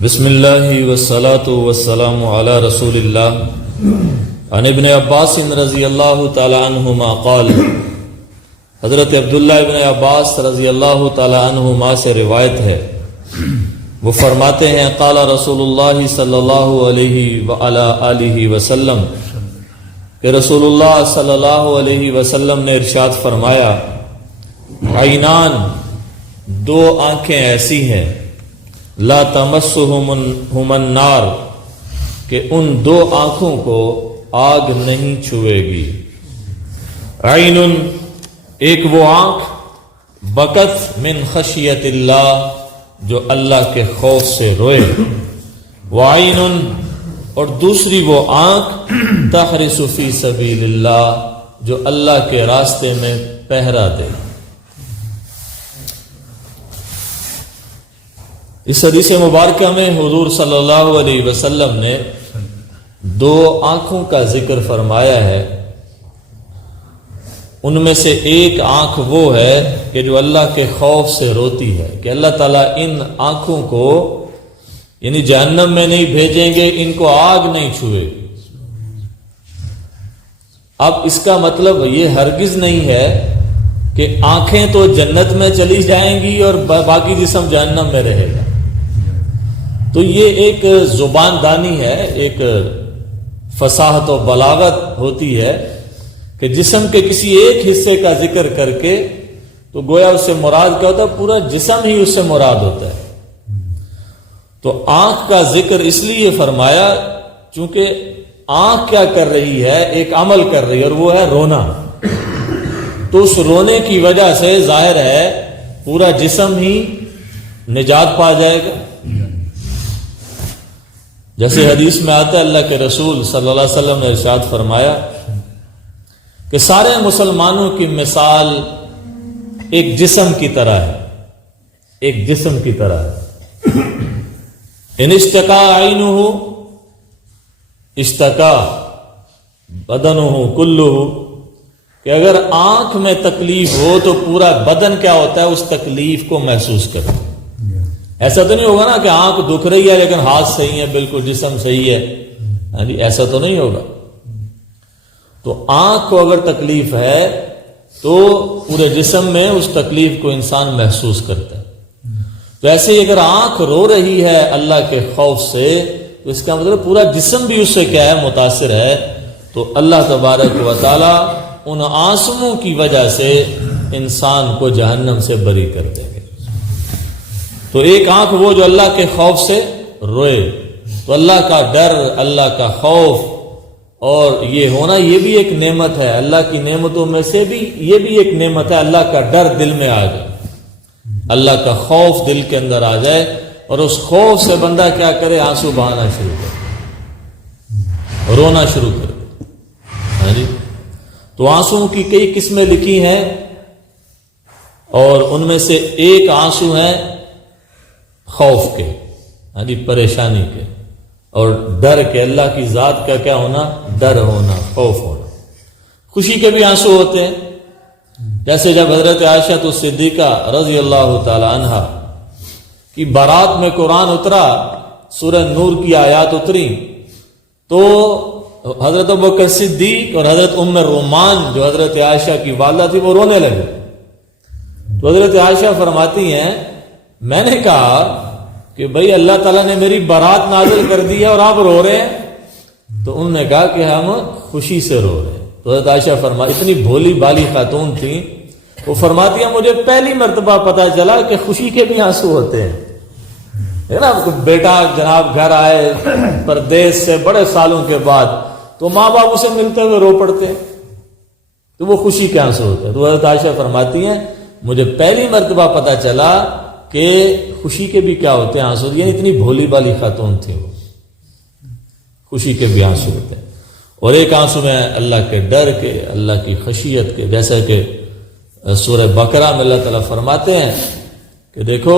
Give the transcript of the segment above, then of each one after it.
بسم اللہ والصلاة والسلام علی رسول اللہ عن ابن عباس رضی اللہ تعالی عنہما قال، حضرت عبداللہ ابن عباس رضی اللہ تعالی عنہما سے روایت ہے، وہ فرماتے ہیں قال رسول اللہ صلی اللہ علیہ وعلی آلہ وسلم کہ رسول اللہ صلی اللہ علیہ وسلم نے ارشاد فرمایا، عینان، دو آنکھیں ایسی ہیں، لا تمسہم النار، کہ ان دو آنکھوں کو آگ نہیں چھوئے گی۔ عین، ایک وہ آنکھ، بکت من خشیت اللہ، جو اللہ کے خوف سے روئے، وعین، اور دوسری وہ آنکھ، تحرس فی سبیل اللہ، جو اللہ کے راستے میں پہرا دے۔ اس حدیث مبارکہ میں حضور صلی اللہ علیہ وسلم نے دو آنکھوں کا ذکر فرمایا ہے۔ ان میں سے ایک آنکھ وہ ہے کہ جو اللہ کے خوف سے روتی ہے، کہ اللہ تعالیٰ ان آنکھوں کو یعنی جہنم میں نہیں بھیجیں گے، ان کو آگ نہیں چھوئے گی۔ اب اس کا مطلب یہ ہرگز نہیں ہے کہ آنکھیں تو جنت میں چلی جائیں گی اور باقی جسم جہنم میں رہے گا۔ تو یہ ایک زبان دانی ہے، ایک فصاحت و بلاغت ہوتی ہے کہ جسم کے کسی ایک حصے کا ذکر کر کے تو گویا اس سے مراد کیا ہوتا ہے، پورا جسم ہی اس سے مراد ہوتا ہے۔ تو آنکھ کا ذکر اس لیے فرمایا چونکہ آنکھ کیا کر رہی ہے، ایک عمل کر رہی ہے، اور وہ ہے رونا۔ تو اس رونے کی وجہ سے ظاہر ہے پورا جسم ہی نجات پا جائے گا۔ جیسے حدیث میں آتا ہے، اللہ کے رسول صلی اللہ علیہ وسلم نے ارشاد فرمایا کہ سارے مسلمانوں کی مثال ایک جسم کی طرح ہے، ایک جسم کی طرح ہے۔ ان اشتکا عینہ اشتکا بدنہ کلہ، کہ اگر آنکھ میں تکلیف ہو تو پورا بدن کیا ہوتا ہے، اس تکلیف کو محسوس کرتا ہے۔ ایسا تو نہیں ہوگا نا کہ آنکھ دکھ رہی ہے لیکن ہاتھ صحیح ہے، بالکل جسم صحیح ہے، ایسا تو نہیں ہوگا۔ تو آنکھ کو اگر تکلیف ہے تو پورے جسم میں اس تکلیف کو انسان محسوس کرتا ہے۔ تو ایسے ہی اگر آنکھ رو رہی ہے اللہ کے خوف سے تو اس کا مطلب پورا جسم بھی اس سے کیا ہے، متاثر ہے۔ تو اللہ تبارک و تعالی ان آنسوؤں کی وجہ سے انسان کو جہنم سے بری کر دیں گے۔ تو ایک آنکھ وہ جو اللہ کے خوف سے روئے، تو اللہ کا ڈر، اللہ کا خوف اور یہ ہونا، یہ بھی ایک نعمت ہے۔ اللہ کی نعمتوں میں سے بھی یہ بھی ایک نعمت ہے، اللہ کا ڈر دل میں آ جائے، اللہ کا خوف دل کے اندر آ جائے، اور اس خوف سے بندہ کیا کرے، آنسو بہانا شروع کرے، رونا شروع کرے۔ تو آنسوؤں کی کئی قسمیں لکھی ہیں، اور ان میں سے ایک آنسو ہیں خوف کے، پریشانی کے اور ڈر کے، اللہ کی ذات کا کیا ہونا، ڈر ہونا، خوف ہونا۔ خوشی کے بھی آنسو ہوتے ہیں، جیسے جب حضرت عائشہ صدیقہ رضی اللہ تعالی عنہا کی بارات میں قرآن اترا، سورہ نور کی آیات اتری، تو حضرت ابوبکر صدیق اور حضرت ام رومان جو حضرت عائشہ کی والدہ تھی وہ رونے لگے۔ تو حضرت عائشہ فرماتی ہیں، میں نے کہا کہ بھئی اللہ تعالیٰ نے میری بارات نازل کر دی ہے اور آپ رو رہے ہیں؟ تو انہوں نے کہا کہ ہم خوشی سے رو رہے ہیں۔ تو حضرت عائشہ اتنی بھولی بالی خاتون تھی، وہ فرماتی ہیں مجھے پہلی مرتبہ پتا چلا کہ خوشی کے بھی آنسو ہوتے ہیں۔ ہے نا، بیٹا جناب گھر آئے پردیس سے بڑے سالوں کے بعد، تو ماں باپ اسے ملتے ہوئے رو پڑتے ہیں، تو وہ خوشی کے آنسو ہوتے ہیں۔ تو حضرت عائشہ فرماتی ہیں مجھے پہلی مرتبہ پتا چلا کہ خوشی کے بھی کیا ہوتے ہیں، آنسو، یعنی اتنی بھولی بالی خاتون تھی وہ، خوشی کے بھی آنسو ہوتے ہیں۔ اور ایک آنسو میں اللہ کے ڈر کے، اللہ کی خشیت کے، جیسا کہ سورہ بقرہ میں اللہ تعالیٰ فرماتے ہیں کہ دیکھو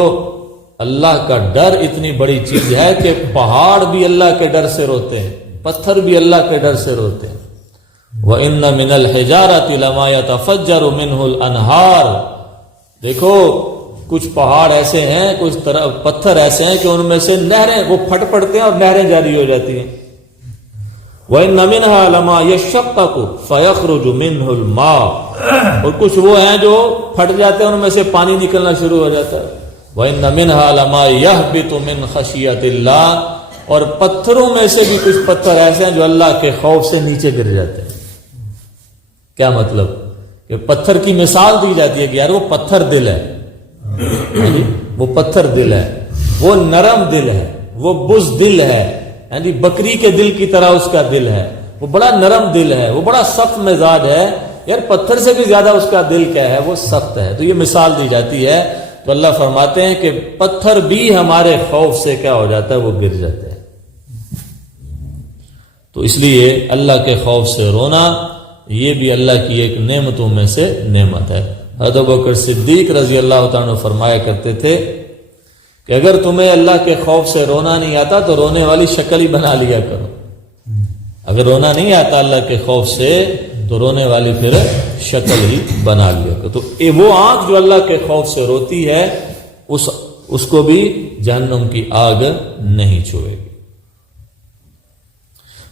اللہ کا ڈر اتنی بڑی چیز ہے کہ پہاڑ بھی اللہ کے ڈر سے روتے ہیں، پتھر بھی اللہ کے ڈر سے روتے ہیں۔ وَإِنَّ مِنَ الْحِجَارَةِ لَمَا يَتَفَجَّرُ مِنْهُ الْأَنْهَارُ، دیکھو کچھ پہاڑ ایسے ہیں، کچھ پتھر ایسے ہیں کہ ان میں سے نہریں وہ پھٹ پڑتے ہیں اور نہریں جاری ہو جاتی ہیں. وَإِنَّ مِنْهَا لَمَا يَشَّقَّقُ فَيَخْرُجُ مِنْهُ الْمَاءُ، اور کچھ وہ ہیں جو پھٹ جاتے ہیں، ان میں سے پانی نکلنا شروع ہو جاتا ہے. وَإِنَّ مِنْهَا لَمَا يَهْبِطُ مِنْ خَشْيَةِ اللَّهِ، اور پتھروں میں سے بھی کچھ پتھر ایسے ہیں جو اللہ کے خوف سے نیچے گر جاتے ہیں. کیا مطلب؟ کہ پتھر کی مثال دی جاتی ہے کہ یار وہ پتھر دل ہے، وہ پتھر دل ہے، وہ نرم دل ہے، وہ بزدل ہے، بکری کے دل کی طرح اس کا دل ہے، وہ بڑا نرم دل ہے، وہ بڑا سخت مزاج ہے. یار پتھر سے بھی زیادہ اس کا دل کیا ہے؟ وہ سخت ہے. تو یہ مثال دی جاتی ہے. تو اللہ فرماتے ہیں کہ پتھر بھی ہمارے خوف سے کیا ہو جاتا ہے؟ وہ گر جاتا ہے. تو اس لیے اللہ کے خوف سے رونا یہ بھی اللہ کی ایک نعمتوں میں سے نعمت ہے. حضرت ابوبکر صدیق رضی اللہ تعالیٰ عنہ فرمایا کرتے تھے کہ اگر تمہیں اللہ کے خوف سے رونا نہیں آتا تو رونے والی شکل ہی بنا لیا کرو. اگر رونا نہیں آتا اللہ کے خوف سے تو رونے والی پھر شکل ہی بنا لیا کرو. تو وہ آنکھ جو اللہ کے خوف سے روتی ہے اس کو بھی جہنم کی آگ نہیں چھوئے گی.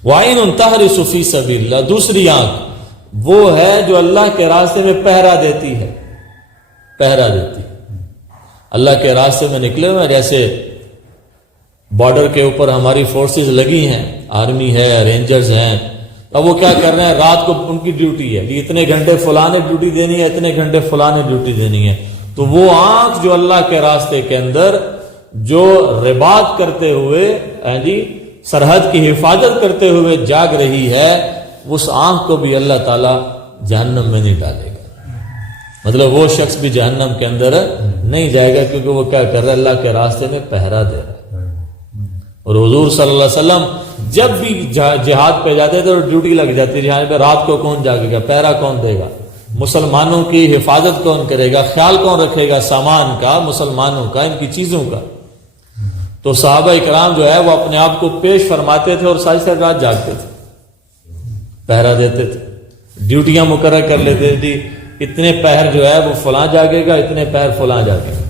وَعَيْنٌ تَحْرِسُ فِي سَبِيلِ اللَّهِ، دوسری آنکھ وہ ہے جو اللہ کے راستے میں پہرا دیتی ہے. پہرا دیتی اللہ کے راستے میں نکلے ہوئے، جیسے بارڈر کے اوپر ہماری فورسز لگی ہیں، آرمی ہے، رینجرز ہیں. اب وہ کیا کر رہے ہیں؟ رات کو ان کی ڈیوٹی ہے، اتنے گھنٹے فلاں نے ڈیوٹی دینی ہے، اتنے گھنٹے فلاں نے ڈیوٹی دینی ہے. تو وہ آنکھ جو اللہ کے راستے کے اندر جو رباط کرتے ہوئے سرحد کی حفاظت کرتے ہوئے جاگ رہی ہے، اس آنکھ کو بھی اللہ تعالیٰ جہنم میں نہیں ڈالے گا. مطلب وہ شخص بھی جہنم کے اندر نہیں جائے گا، کیونکہ وہ کیا کر رہا ہے؟ اللہ کے راستے میں پہرا دے رہا ہے. اور حضور صلی اللہ علیہ وسلم جب بھی جہاد پہ جاتے تھے اور ڈیوٹی لگ جاتی تھی، یہاں پہ رات کو کون جاگے گا؟ پہرا کون دے گا؟ مسلمانوں کی حفاظت کون کرے گا؟ خیال کون رکھے گا سامان کا، مسلمانوں کا، ان کی چیزوں کا؟ تو صحابہ کرام جو ہے وہ اپنے آپ کو پیش فرماتے تھے اور ساری ساری رات جاگتے تھے، پہرا دیتے تھے، ڈیوٹیاں مقرر کر لیتے تھے. اتنے پہر جو ہے وہ فلاں جاگے گا، اتنے پہر فلاں جاگے گا.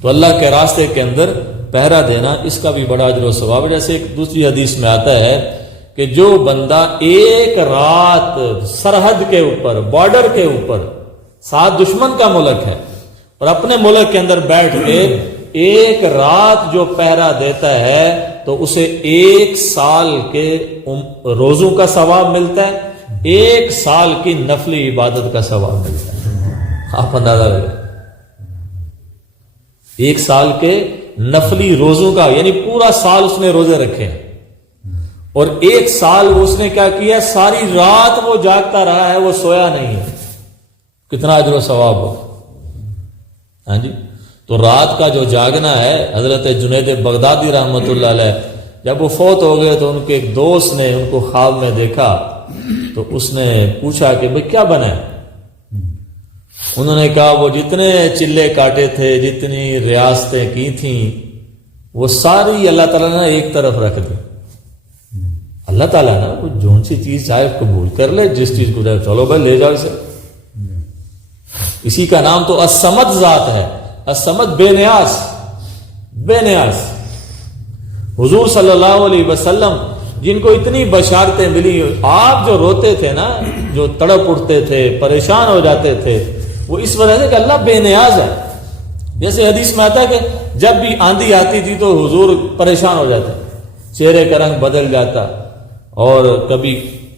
تو اللہ کے راستے کے اندر پہرا دینا اس کا بھی بڑا اجر و ثواب ہے. جیسے ایک دوسری حدیث میں آتا ہے کہ جو بندہ ایک رات سرحد کے اوپر، بارڈر کے اوپر، ساتھ دشمن کا ملک ہے، اور اپنے ملک کے اندر بیٹھ کے ایک رات جو پہرا دیتا ہے تو اسے 1 سال کے روزوں کا ثواب ملتا ہے، 1 سال کی نفلی عبادت کا ثواب ملتا ہے. آپ اندازہ لگائیں، 1 سال کے نفلی روزوں کا، یعنی پورا سال اس نے روزے رکھے ہیں، اور 1 سال اس نے کیا کیا؟ ساری رات وہ جاگتا رہا ہے، وہ سویا نہیں ہے. کتنا اجر و ثواب ہو. ہاں جی. تو رات کا جو جاگنا ہے، حضرت جنید بغدادی رحمۃ اللہ علیہ جب وہ فوت ہو گئے تو ان کے ایک دوست نے ان کو خواب میں دیکھا، تو اس نے پوچھا کہ بھئی کیا بنا ہے؟ انہوں نے کہا وہ جتنے چلے کاٹے تھے، جتنی ریاستیں کی تھیں، وہ ساری اللہ تعالیٰ نے ایک طرف رکھ دی. اللہ تعالیٰ نا وہ جون سی چیز چاہے قبول کر لے، جس چیز کو چاہے چلو بھائی لے جاؤ اسے. اسی کا نام تو الصمد ذات ہے. الصمد بے نیاز، بے نیاز. حضور صلی اللہ علیہ وسلم جن کو اتنی بشارتیں ملی، آپ جو روتے تھے نا، جو تڑپ اٹھتے تھے، پریشان ہو جاتے تھے، وہ اس وجہ سے کہ اللہ بے نیاز ہے. جیسے حدیث میں آتا ہے کہ جب بھی آندھی آتی تھی تو حضور پریشان ہو جاتے، چہرے کا رنگ بدل جاتا، اور کبھی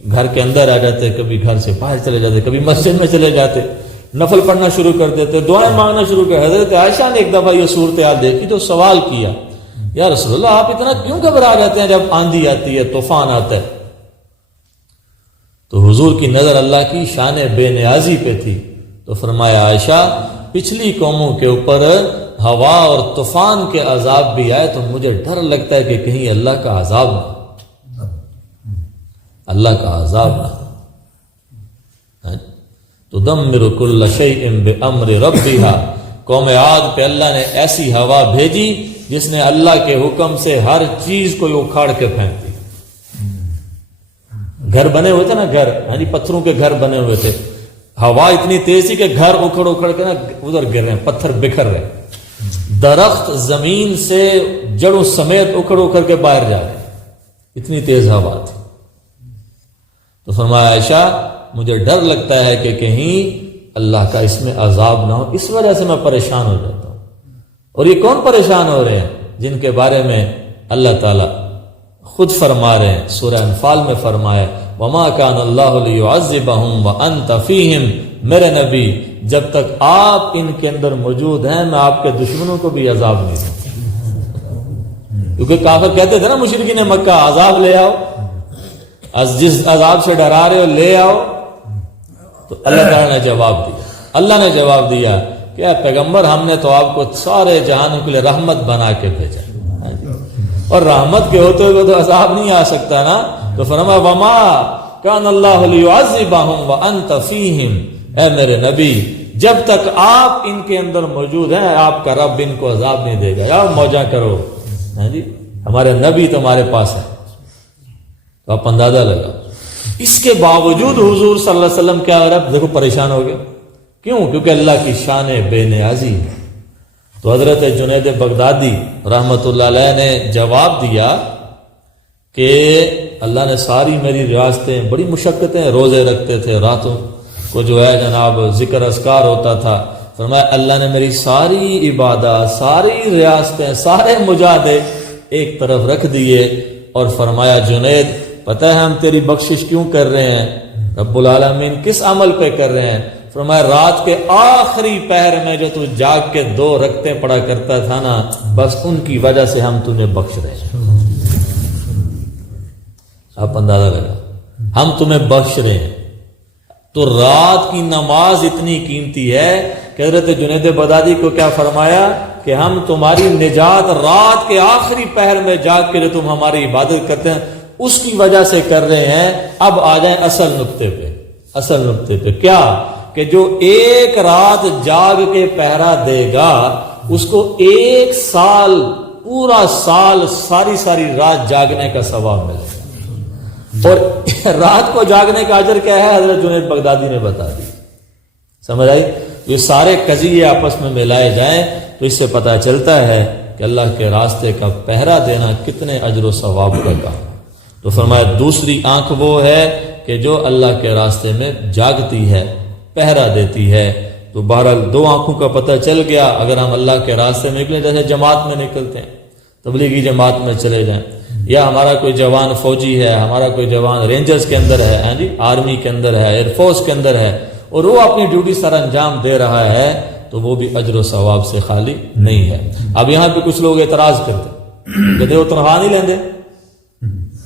گھر کے اندر آ جاتے، کبھی گھر سے باہر چلے جاتے، کبھی مسجد میں چلے جاتے، نفل پڑھنا شروع کر دیتے، دعائیں مانگنا شروع کر. حضرت عائشہ نے ایک دفعہ یہ صورتحال دیکھی تو سوال کیا، یا رسول اللہ آپ اتنا کیوں گھبرا جاتے ہیں جب آندھی آتی ہے، طوفان آتا ہے؟ تو حضور کی نظر اللہ کی شان بے نیازی پہ تھی. تو فرمایا عائشہ پچھلی قوموں کے اوپر ہوا اور طوفان کے عذاب بھی آئے تو مجھے ڈر لگتا ہے کہ کہیں اللہ کا عذاب نہ، اللہ کا عذاب نہ. تدمر کل شیء بامر ربها، قوم عاد پہ اللہ نے ایسی ہوا بھیجی جس نے اللہ کے حکم سے ہر چیز کو اکھاڑ کے پھینک دی. گھر بنے ہوئے تھے نا، گھر، ہاں جی، پتھروں کے گھر بنے ہوئے تھے، ہوا اتنی تیز تھی کہ گھر اکھڑ اکھڑ کے نا ادھر گر رہے ہیں، پتھر بکھر رہے ہیں، درخت زمین سے جڑوں سمیت اکھڑ اکھڑ کے باہر جا رہے ہیں، اتنی تیز ہوا تھی۔ تو فرمایا عائشہ مجھے ڈر لگتا ہے کہ کہیں اللہ کا اس میں عذاب نہ ہو، اس وجہ سے میں پریشان ہو جاتا ہوں۔ اور یہ کون پریشان ہو رہے ہیں؟ جن کے بارے میں اللہ تعالیٰ خود فرما رہے ہیں، سورہ انفال میں فرمایا وَمَا كَانَ اللَّهُ لِيُعَذِّبَهُمْ وَأَنْتَ فِيهِمْ، میرے نبی جب تک آپ ان کے اندر موجود ہیں میں آپ کے دشمنوں کو بھی عذاب نہیں دوں، کیونکہ کافر کہتے تھے نا مشرکین مکہ عذاب لے آؤ، جس عذاب سے ڈرا رہے ہو لے آؤ۔ تو اللہ تعالیٰ نے جواب دیا، اللہ نے جواب دیا کہ پیغمبر ہم نے تو آپ کو سارے جہانوں کے لیے رحمت بنا کے بھیجا، اور رحمت کے ہوتے ہوئے تو عذاب نہیں آ سکتا نا۔ تو فرمایا وما کان اللہ لیعذبہم وانت فیہم، اے میرے نبی جب تک آپ ان کے اندر موجود ہیں آپ کا رب ان کو عذاب نہیں دے گا، یا موجہ کرو، ہاں جی ہمارے نبی تمہارے پاس ہے۔ تو آپ اندازہ لگا، اس کے باوجود حضور صلی اللہ علیہ وسلم کیا ہو رہا ہے؟ دیکھو پریشان ہو گئے، کیوں؟ کیونکہ اللہ کی شان بے نیازی ہے۔ تو حضرت جنید بغدادی رحمت اللہ علیہ نے جواب دیا کہ اللہ نے ساری میری ریاستیں، بڑی مشقتیں، روزے رکھتے تھے، راتوں کو جو ہے جناب ذکر اذکار ہوتا تھا، فرمایا اللہ نے میری ساری عبادات، ساری ریاستیں، سارے مجاہدے ایک طرف رکھ دیے، اور فرمایا جنید پتہ ہے ہم تیری بخشش کیوں کر رہے ہیں؟ رب العالمین کس عمل پہ کر رہے ہیں؟ فرمایا رات کے آخری پہر میں جو تو جاگ کے 2 رکعتیں پڑھا کرتا تھا نا، بس ان کی وجہ سے ہم تمہیں بخش رہے ہیں۔ آپ اندازہ لگا، ہم تمہیں بخش رہے ہیں۔ تو رات کی نماز اتنی قیمتی ہے کہ حضرت جنید بغدادی کو کیا فرمایا کہ ہم تمہاری نجات رات کے آخری پہر میں جاگ کے جو تم ہماری عبادت کرتے ہیں اس کی وجہ سے کر رہے ہیں۔ اب آ جائیں اصل نقطے پہ، اصل نقطے پہ کیا کہ جو ایک رات جاگ کے پہرا دے گا اس کو 1 سال، پورا سال، ساری رات جاگنے کا ثواب ملے گا۔ اور رات کو جاگنے کا اجر کیا ہے حضرت جنید بغدادی نے بتا دی، سمجھ آئی؟ یہ سارے قضیے آپس میں ملائے جائیں تو اس سے پتہ چلتا ہے کہ اللہ کے راستے کا پہرا دینا کتنے اجر و ثواب کا کام۔ تو فرمایا دوسری آنکھ وہ ہے کہ جو اللہ کے راستے میں جاگتی ہے، پہرا دیتی ہے۔ تو بہرحال 2 آنکھوں کا پتہ چل گیا۔ اگر ہم اللہ کے راستے میں نکلیں، جیسے جماعت میں نکلتے ہیں، تبلیغی جماعت میں چلے جائیں، یا ہمارا کوئی جوان فوجی ہے، ہمارا کوئی جوان رینجرز کے اندر ہے، ہاں جی آرمی کے اندر ہے، ایئر فورس کے اندر ہے، اور وہ اپنی ڈیوٹی سر انجام دے رہا ہے، تو وہ بھی اجر و ثواب سے خالی نہیں ہے۔ اب یہاں پہ کچھ لوگ اعتراض کرتے، کہتے وہ تنخواہ نہیں لیندے،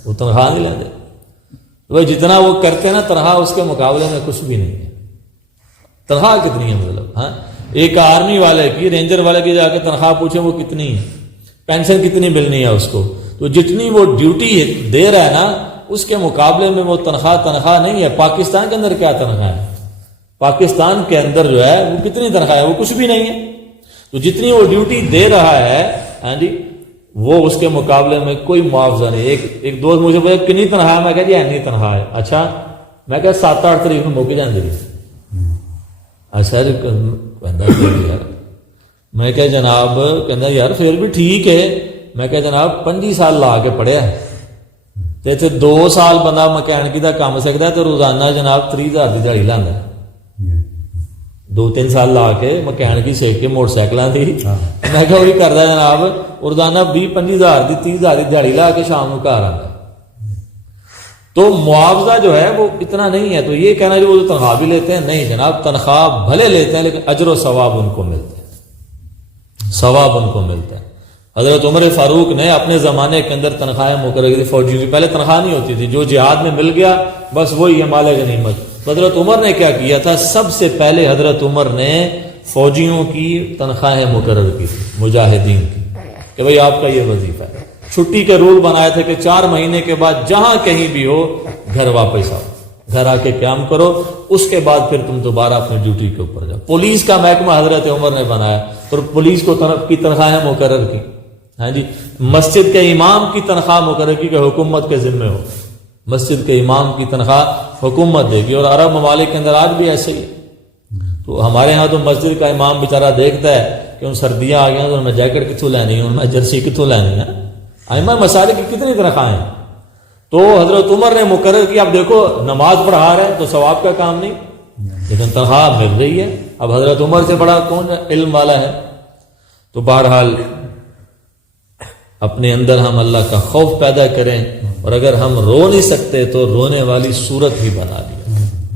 وہ تنخواہ نہیں لیندے۔ وہ جتنا وہ کرتے ہیں نا تنخواہ اس کے مقابلے میں کچھ بھی نہیں ہے۔ تنخواہ کتنی ہے مطلب؟ ہاں ایک آرمی والے کی، رینجر والے کی جا کے تنخواہ پوچھیں وہ کتنی ہے، پینشن کتنی ملنی ہے اس کو، تو جتنی وہ ڈیوٹی دے رہا ہے نا اس کے مقابلے میں وہ تنخواہ نہیں ہے۔ پاکستان کے اندر کیا تنخواہ ہے؟ پاکستان کے اندر جو ہے وہ کتنی تنخواہ ہے؟ وہ کچھ بھی نہیں ہے۔ تو جتنی وہ ڈیوٹی دے رہا ہے، ہاں جی وہ اس کے مقابلے میں کوئی معاوضہ نہیں۔ ایک دوست مجھے بولے کتنی تنخواہ ہے؟ میں کہا جی اتنی تنخواہ ہے۔ اچھا میں کہا 7-8 تاریخ میں موقع جان دی۔ اچھا میں کہا جناب کہنا یار پھر بھی ٹھیک ہے۔ میں کہا جناب 25 سال لا کے پڑھیا ہے تے 2 سال بندہ مکینکی دا کام سکتا ہے تو روزانہ جناب 30,000 کی دیہڑی لانا، 2-3 سال لا کے مکینکی سیکھ کے موٹر سائیکلاں دی۔ میں کہا وہی کرتا جناب روزانہ 20-25,000 کی 30,000 کی دیہڑی لا کے شام کو گھر آتا۔ تو معاوضہ جو ہے وہ اتنا نہیں ہے۔ تو یہ کہنا جو وہ تنخواہ بھی لیتے ہیں، نہیں جناب تنخواہ بھلے لیتے ہیں لیکن اجر و ثواب ان کو ملتے ہیں، ثواب ان کو ملتا ہے۔ حضرت عمر فاروق نے اپنے زمانے کے اندر تنخواہیں مقرر کی فوجیوں کی، پہلے تنخواہ نہیں ہوتی تھی، جو جہاد میں مل گیا بس وہی ہے مال غنیمت۔ حضرت عمر نے کیا کیا تھا؟ سب سے پہلے حضرت عمر نے فوجیوں کی تنخواہیں مقرر کی تھی، مجاہدین کی، کہ بھئی آپ کا یہ وظیفہ ہے۔ چھٹی کے رول بنائے تھے کہ 4 مہینے کے بعد جہاں کہیں بھی ہو گھر واپس آؤ، گھر آ کے قیام کرو، اس کے بعد پھر تم دوبارہ اپنی ڈیوٹی کے اوپر جاؤ۔ پولیس کا محکمہ حضرت عمر نے بنایا اور پولیس کو کی تنخواہیں مقرر کی، ہاں جی مسجد کے امام کی تنخواہ مقرر کی کہ حکومت کے ذمہ ہو، مسجد کے امام کی تنخواہ حکومت دے گی۔ اور عرب ممالک کے اندر آج بھی ایسے ہی تو ہمارے ہاں تو مسجد کا امام بیچارہ دیکھتا ہے کہ ان سردیاں آ گئی تو میں جیکٹ کتوں لینی ہے، میں جرسی کتوں لینی ہے، ائمہ مساجد کی کتنی تنخواہیں ہیں۔ تو حضرت عمر نے مقرر کیا، اب دیکھو نماز پڑھا رہے ہیں تو ثواب کا کام نہیں لیکن تنخواہ مل رہی ہے۔ اب حضرت عمر سے بڑا کون علم والا ہے؟ تو بہرحال اپنے اندر ہم اللہ کا خوف پیدا کریں، اور اگر ہم رو نہیں سکتے تو رونے والی صورت ہی بنا لی۔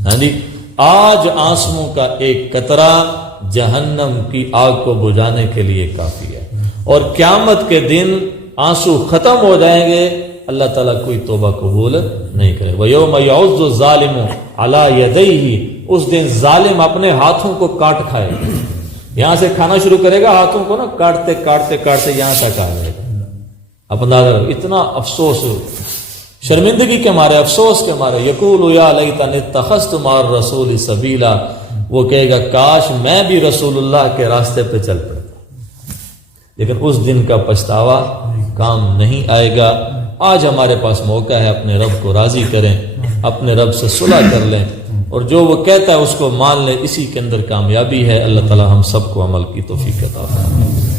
ہاں جی، آج آنسوؤں کا ایک قطرہ جہنم کی آگ کو بجھانے کے لیے کافی ہے، اور قیامت کے دن آنسو ختم ہو جائیں گے، اللہ تعالیٰ کوئی توبہ قبول نہیں کرے۔ وَيَوْمَ يَعُضُّ الظَّالِمُ عَلَىٰ يَدَيْهِ، اس دن ظالم اپنے ہاتھوں کو کاٹ کھائے گا، یہاں سے کھانا شروع کرے گا، ہاتھوں کو نا کاٹتے کاٹتے کاٹتے یہاں تک آ جائے گا۔ اپنا اتنا افسوس، شرمندگی کے مارے، افسوس کے مارے، یقول یا لیتنی اتخذت مع الرسول سبیلا، وہ کہے گا کاش میں بھی رسول اللہ کے راستے پہ چل پڑتا، لیکن اس دن کا پچھتاوا کام نہیں آئے گا۔ آج ہمارے پاس موقع ہے، اپنے رب کو راضی کریں، اپنے رب سے صلح کر لیں، اور جو وہ کہتا ہے اس کو مان لیں، اسی کے اندر کامیابی ہے۔ اللہ تعالی ہم سب کو عمل کی توفیق عطا فرمائے۔